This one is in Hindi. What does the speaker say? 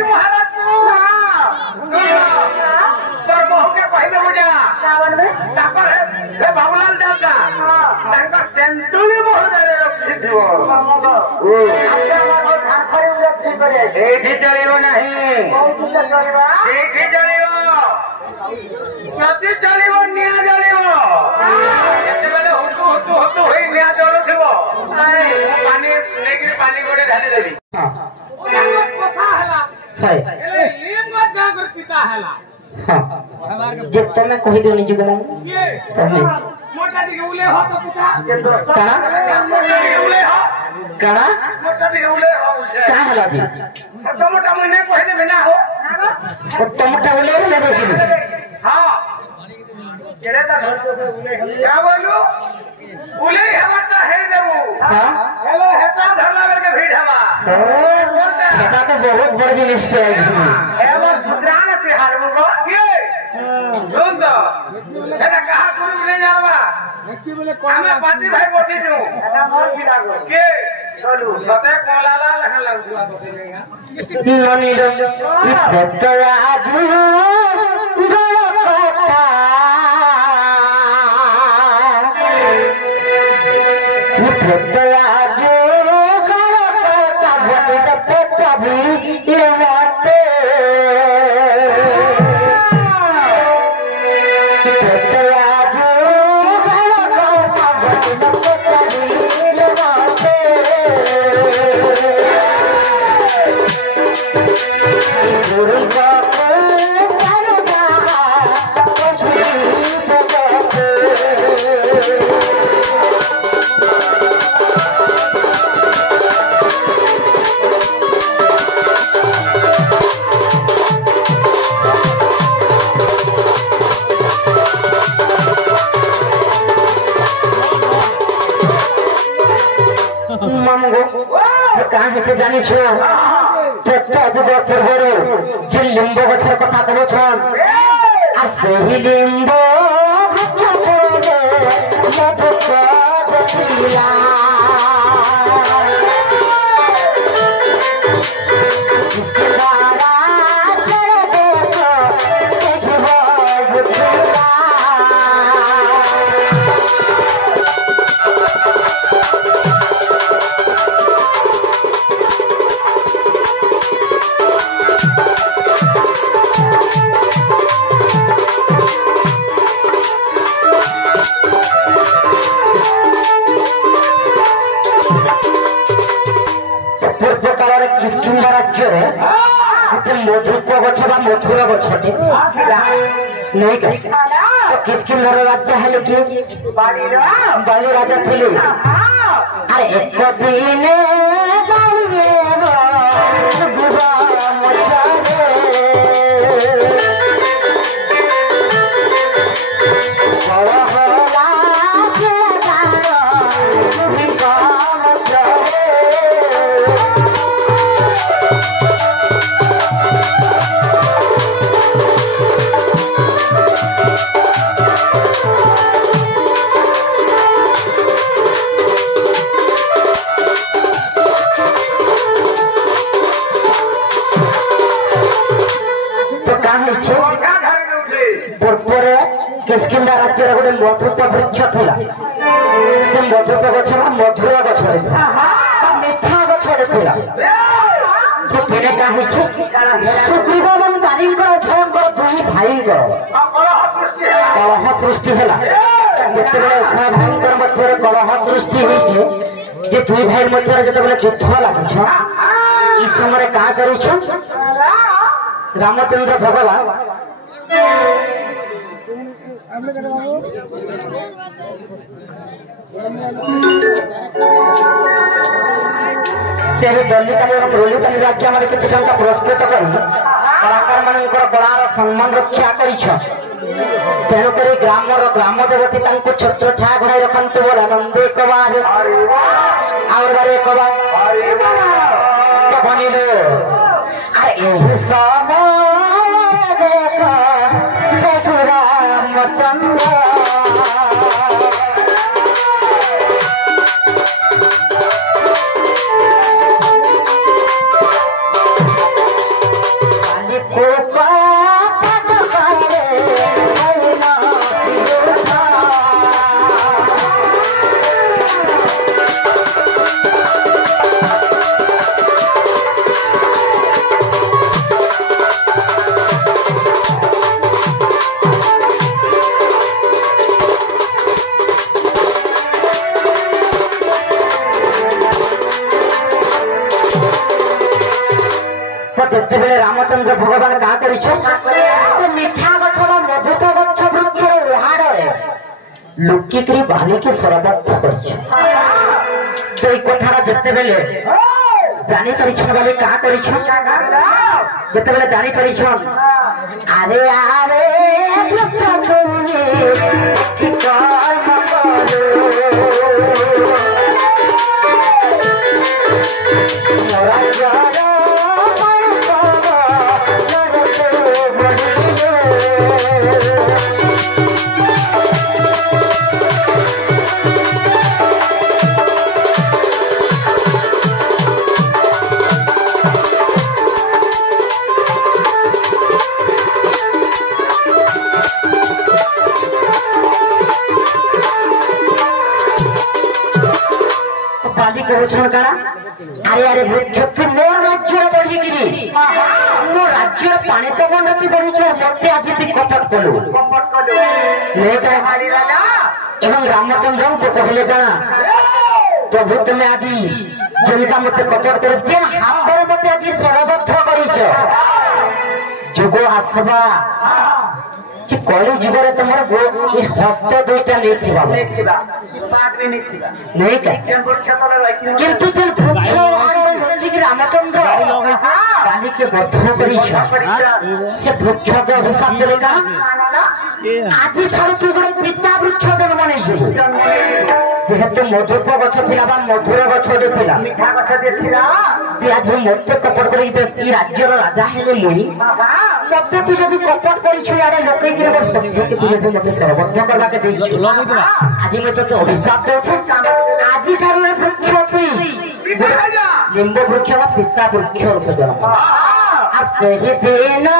महाराज तोर बहु के पहले मुझे तापर से बाबूलाल दादा तांका सेंचुरी बहुत दे रखी थी वो एठी चलिबो नहीं एठी चलिबो जति चलिबो निया जलिबो जेतेबेले हुतु हुतु हुतु होई निया जलुथिबो पानी नेगिरी पानी गोटे ढाली देबी कोसा हला हाय एले लिंगत का कर पिता हला हां जे तमे कहि दियो निजु को ये तमे मोटा दिके उले हो तो पिता जे दोस्त काना मोटा दिके उले हो काना मोटा दिके उले हो का हला जी तो मोटा मने कहि दे बिना हो तो मोटा उले ले दे हां केरे ता उले क्या बोलू उले हमारा है देबू हां हेलो हेटा धरला बेर के भीड़ हवा हेटा तो बहुत बड़ जिनिस है एवर भद्रान पे हारबो ये सुन दो हेटा कहा गुरु ले जावा की बोले कोन पार्टी भाई बोती नु हेटा मोर पीड़ा गो के चलू सते कोलाला लखन लगुआ बोते नहीं ननी इ प्रत्यय आजू जानी छो प्रत्यय जुग पूर्व जे लिंब गछर कथा कहू छन आ सही लिंब वृक्ष कोरे मधुक देखिला इसके द्वारा चले देखो सखी बुद्धला मधुप गछ बा मधुर गछटे नहीं तो किसकी मोर राज्य है कि बाली राजा थिले अरे एक दिन किसकिंदा राज्य गोटे मधुप वृक्ष था से मधुप गछ मधुर गछ मिठा गछ था जो तेरे कहे सुग्रीव एवं बालीकर दुई भाई कलह सृष्टि है जिते उभय भाई मध्य कलह सृष्टि होती दुई भाई मध्य जो युद्ध लगी इस समय क्या कर रामचंद्र भगवान से दलिकाली और रोलिकाली राज्य में किसी टंका पुरस्कृत कर कलाकार मानकर कलार सम्मान रक्षा तेणुक ग्राम देवती छत्र छाया घोड़ाई रखते बोला नंदे कबार और बारे कबार अरे यही समय देखा सखी रामचंद्र ତ ଯେତେବେଳେ ରାମଚନ୍ଦ୍ର ଭଗବାନ କାହା କରିଛ ସେ ମିଠା ଗଛ ବା ମଧୁତ ଗଛ ବୃକ୍ଷର ଉହାଡ଼ରେ ଲୁକିକିରି ବାଲିକି ସରବଦ୍ଧ କରିଛ। ସେଇ କଥାଟା ଯେତେବେଳେ ଜାଣିପାରିଛ ବୋଲି କାହା କରିଛ ଯେତେବେଳେ ଜାଣିପାରିଛ ଆରେ ଆରେ अरे अरे वृक्ष तू मो राज्य बढ़िकी मो राज्य पाने तो गंडती बढ़ुच मत आज तु कपट कलु एवं रामचंद्र को कहले कणा प्रभु तुम्हें आज जेनका मत कपट कर जे हाथ मत आज सरबद्ध करिछ जुग आसबा जे कलि जुगरे तुमर ए हस्त दुईटा लेथिबा नहीं का किंतु तुम वृक्ष लज्जिक रामचंद्र बाली के बद्ध करिछ से वृक्ष के अभिशाप देले का आज थारु तू गोटे पिता वृक्ष जन्म नहीं जेहेतु मधुप गछ थिला बा मधुर गछ थिला मीठा गछ थिला तू आज मत कपट करी देश की राज्य राजा हेले मुई मत तू जदी कपट करिछ याडे लोके के मोर शत्रु के तू जदी मते सरबद्ध करबा के देछ आज में तो अभिशाप देछ आज थारु वृक्ष तू लिंब वृक्ष बा पिता वृक्ष रूप जन्म आ सेहि बिना